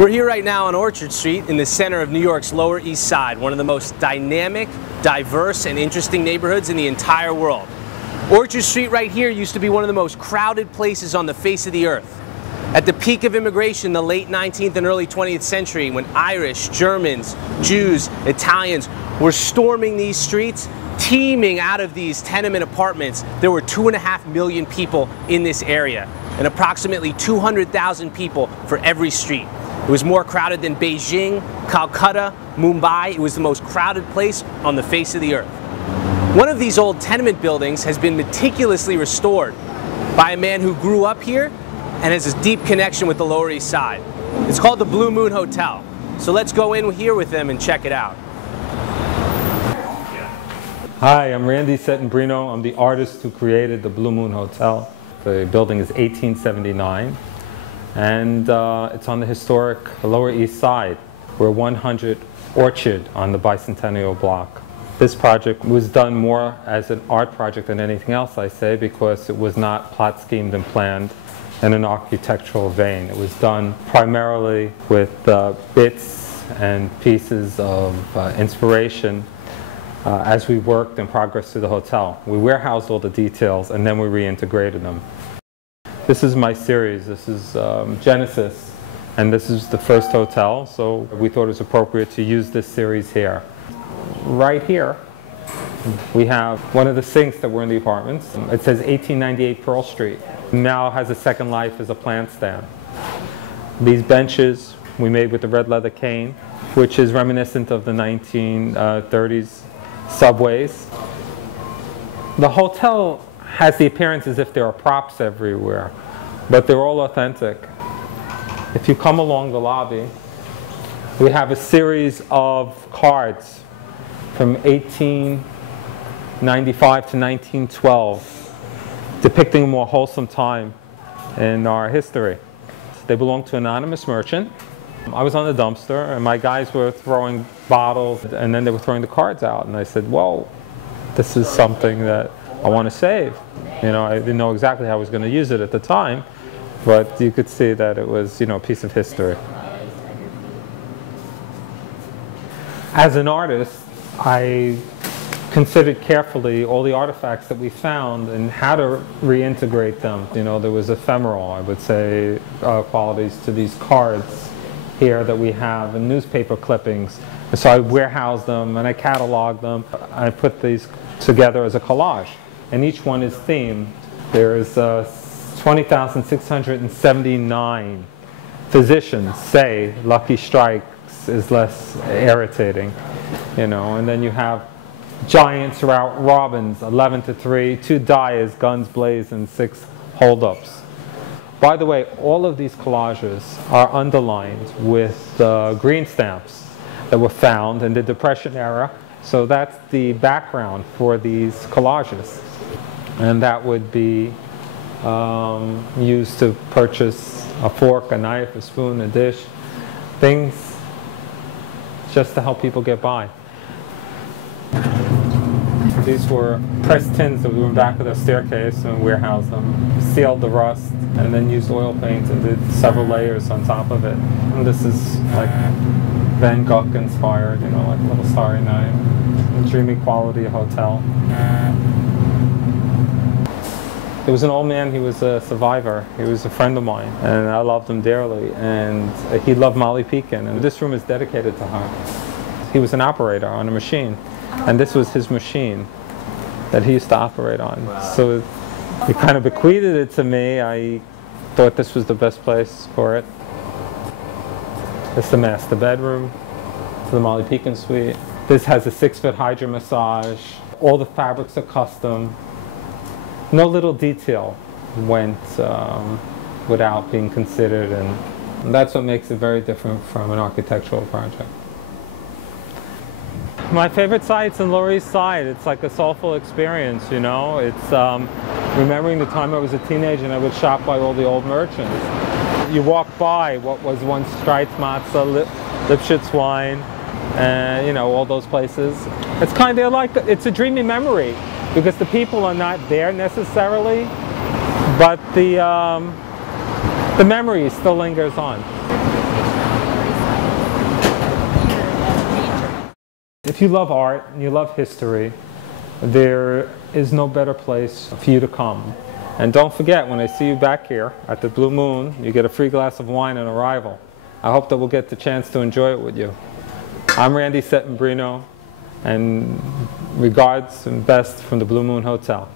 We're here right now on Orchard Street in the center of New York's Lower East Side, one of the most dynamic, diverse, and interesting neighborhoods in the entire world. Orchard Street right here used to be one of the most crowded places on the face of the earth. At the peak of immigration, the late 19th and early 20th century, when Irish, Germans, Jews, Italians were storming these streets, teeming out of these tenement apartments, there were 2.5 million people in this area, and approximately 200,000 people for every street. It was more crowded than Beijing, Calcutta, Mumbai. It was the most crowded place on the face of the earth. One of these old tenement buildings has been meticulously restored by a man who grew up here and has a deep connection with the Lower East Side. It's called the Blue Moon Hotel. So let's go in here with them and check it out. Hi, I'm Randy Settembrino. I'm the artist who created the Blue Moon Hotel. The building is 1879. And it's on the historic Lower East Side. We're 100 Orchard on the Bicentennial Block. This project was done more as an art project than anything else, I say, because it was not plot schemed and planned in an architectural vein. It was done primarily with bits and pieces of inspiration as we worked and progressed through the hotel. We warehoused all the details and then we reintegrated them. This is my series. This is Genesis, and this is the first hotel, so we thought it was appropriate to use this series here. Right here, we have one of the sinks that were in the apartments. It says 1898 Pearl Street. Now has a second life as a plant stand. These benches we made with the red leather cane, which is reminiscent of the 1930s subways. The hotel has the appearance as if there are props everywhere, but they're all authentic. If you come along the lobby, we have a series of cards from 1895 to 1912 depicting a more wholesome time in our history. They belong to an anonymous merchant. I was on the dumpster and my guys were throwing bottles and then they were throwing the cards out, and I said, well, this is something that I want to save. You know, I didn't know exactly how I was going to use it at the time, but you could see that it was, you know, a piece of history. As an artist, I considered carefully all the artifacts that we found and how to reintegrate them. You know, there was ephemeral, I would say, qualities to these cards here that we have, and newspaper clippings. And so I warehoused them and I cataloged them. I put these together as a collage, and each one is themed. There's 20,679 physicians say Lucky Strikes is less irritating, you know, and then you have giants route robins, 11 to 3, 2 dyers, guns blaze, and 6 holdups. By the way, all of these collages are underlined with green stamps that were found in the Depression era. So that's the background for these collages. And that would be used to purchase a fork, a knife, a spoon, a dish, things just to help people get by. These were pressed tins that we were in the back of the staircase and warehoused them, sealed the rust, and then used oil paint and did several layers on top of it. And this is like Van Gogh inspired, you know, like a little Starry Night, a dreamy quality hotel. There was an old man, he was a survivor, he was a friend of mine, and I loved him dearly, and he loved Molly Pekin, and this room is dedicated to her. He was an operator on a machine, and this was his machine that he used to operate on. Wow. So he kind of bequeathed it to me. I thought this was the best place for it. It's the master bedroom, the Molly Pekin suite. This has a 6-foot hydro massage. All the fabrics are custom. No little detail went without being considered, and that's what makes it very different from an architectural project. My favorite site's in Lower East Side. It's like a soulful experience, you know. It's remembering the time I was a teenager and I would shop by all the old merchants. You walk by what was once Streit's Matzah, Lipschitz wine, and you know, all those places. It's kind of like, it's a dreamy memory because the people are not there necessarily, but the memory still lingers on. if you love art and you love history, there is no better place for you to come. And don't forget, when I see you back here at the Blue Moon, you get a free glass of wine on arrival. I hope that we'll get the chance to enjoy it with you. I'm Randy Settembrino, and regards and best from the Blue Moon Hotel.